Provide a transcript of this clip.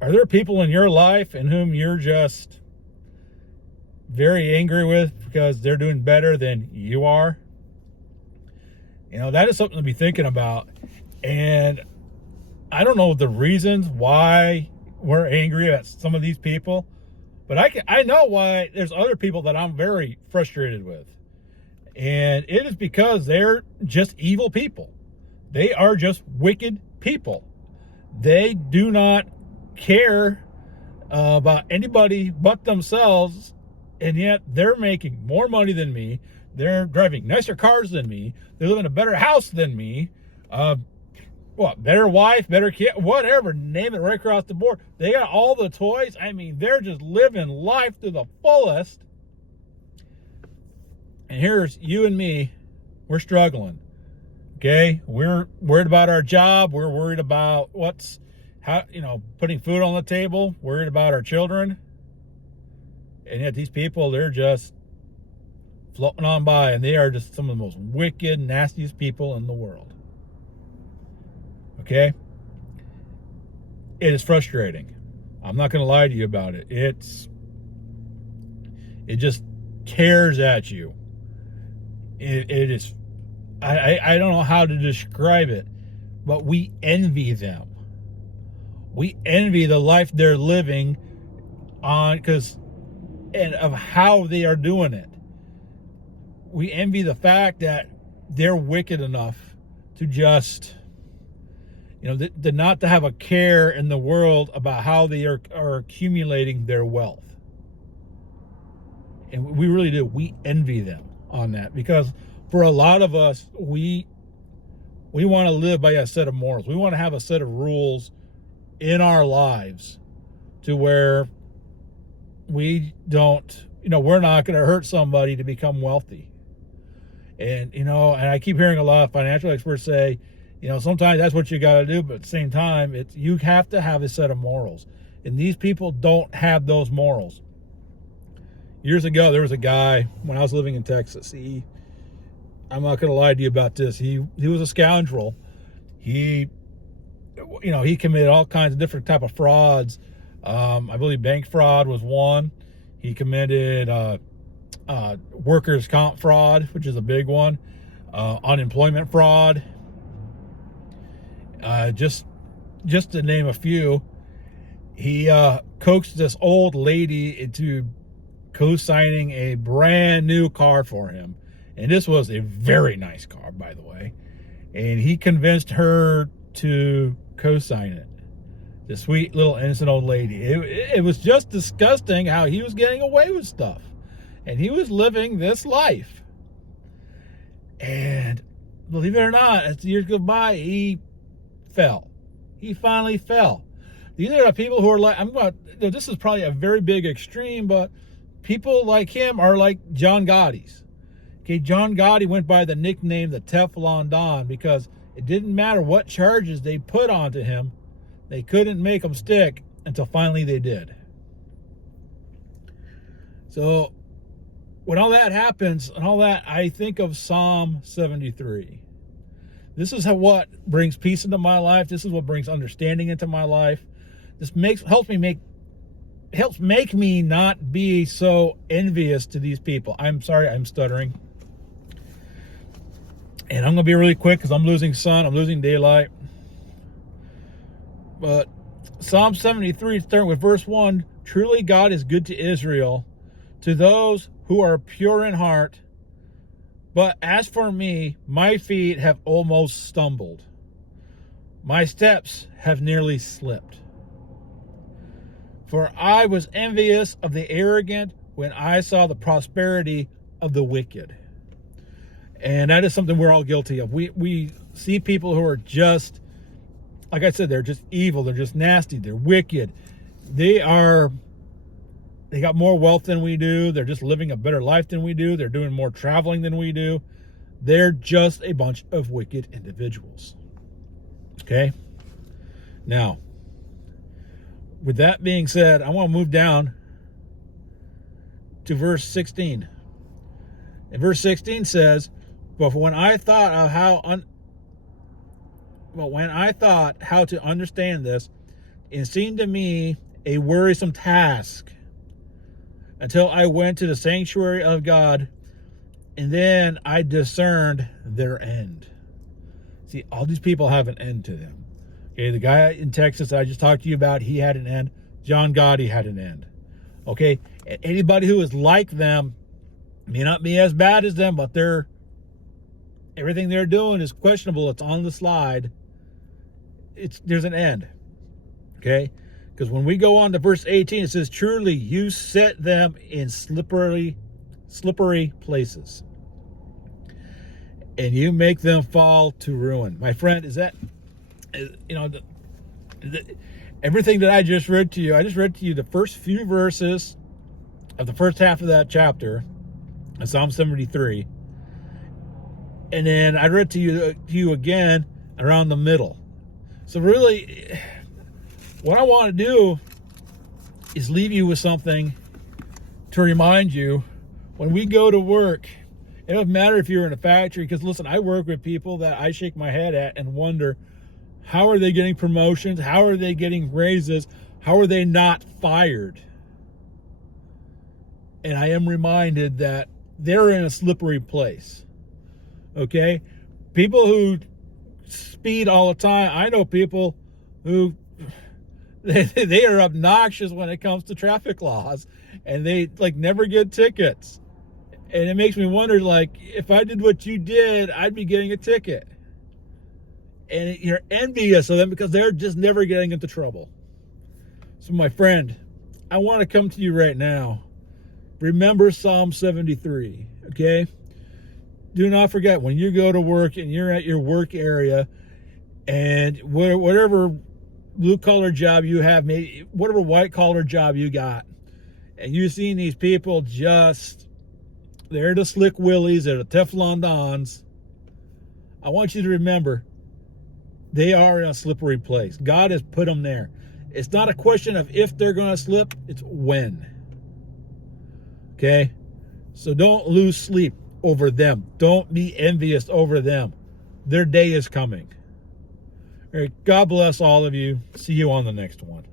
Are there people in your life in whom you're just very angry with because they're doing better than you are? That is something to be thinking about. And I don't know the reasons why we're angry at some of these people, but I know why there's other people that I'm very frustrated with. And it is because they're just evil people. They are just wicked people. They do not care about anybody but themselves, and yet they're making more money than me. They're driving nicer cars than me. They live in a better house than me. Better wife, better kid, whatever, name it, right across the board. They got all the toys. I mean, they're just living life to the fullest. And here's you and me, we're struggling. Okay? We're worried about our job. We're worried about putting food on the table, worried about our children. And yet these people, they're just floating on by, and they are just some of the most wicked, nastiest people in the world. Okay? It is frustrating. I'm not going to lie to you about it. It just tears at you. It is, I don't know how to describe it, but we envy them. We envy the life they're living on and of how they are doing it. We envy the fact that they're wicked enough to just, not to have a care in the world about how they are accumulating their wealth. And we really do. We envy them on that, because for a lot of us, we want to live by a set of morals. We want to have a set of rules in our lives to where we don't, we're not going to hurt somebody to become wealthy. And, and I keep hearing a lot of financial experts say, sometimes that's what you got to do, but at the same time, you have to have a set of morals. And these people don't have those morals. Years ago, there was a guy, when I was living in Texas, I'm not going to lie to you about this. He was a scoundrel. He committed all kinds of different type of frauds. I believe bank fraud was one. He committed workers' comp fraud, which is a big one. Unemployment fraud. Just to name a few. He coaxed this old lady into co-signing a brand new car for him. And this was a very nice car, by the way. And he convinced her to co-sign it. The sweet little innocent old lady. It was just disgusting how he was getting away with stuff. And he was living this life. And believe it or not, as the years go by, he fell. He finally fell. These are the people who are like, this is probably a very big extreme, but people like him are like John Gotti's. Okay, John Gotti went by the nickname the Teflon Don because it didn't matter what charges they put onto him, they couldn't make him stick until finally they did. So when all that happens and all that, I think of Psalm 73. This is what brings peace into my life. This is what brings understanding into my life. This helps make me not be so envious to these people. I'm sorry, I'm stuttering. And I'm going to be really quick because I'm losing sun. I'm losing daylight. But Psalm 73, starting with verse 1, truly God is good to Israel, to those who are pure in heart. But as for me, my feet have almost stumbled. My steps have nearly slipped. For I was envious of the arrogant when I saw the prosperity of the wicked. And that is something we're all guilty of. We see people who are just, like I said, they're just evil. They're just nasty. They're wicked. They got more wealth than we do. They're just living a better life than we do. They're doing more traveling than we do. They're just a bunch of wicked individuals. Okay? Now, with that being said, I want to move down to verse 16. And verse 16 says, But when I thought how to understand this, It seemed to me a wearisome task until I went to the sanctuary of God, and then I discerned their end. See, all these people have an end to them. Okay, the guy in Texas I just talked to you about, he had an end. John Gotti had an end. Okay, and anybody who is like them may not be as bad as them, but everything they're doing is questionable. It's on the slide. There's an end. Okay, because when we go on to verse 18, it says, "Truly you set them in slippery places, and you make them fall to ruin." My friend, everything that I just read to you the first few verses of the first half of that chapter of Psalm 73, and then I read to you again around the middle. So really, what I want to do is leave you with something to remind you when we go to work. It doesn't matter if you're in a factory, because listen, I work with people that I shake my head at and wonder, how are they getting promotions? How are they getting raises? How are they not fired? And I am reminded that they're in a slippery place. Okay? People who speed all the time. I know people who they are obnoxious when it comes to traffic laws, and they never get tickets. And it makes me wonder, if I did what you did, I'd be getting a ticket. And you're envious of them because they're just never getting into trouble. So my friend, I want to come to you right now. Remember Psalm 73, okay? Do not forget, when you go to work and you're at your work area, and whatever blue-collar job you have, maybe whatever white-collar job you got, and you've seen these people they're the slick willies, they're the Teflon Dons. I want you to remember, they are in a slippery place. God has put them there. It's not a question of if they're going to slip, it's when. Okay? So don't lose sleep over them. Don't be envious over them. Their day is coming. All right, God bless all of you. See you on the next one.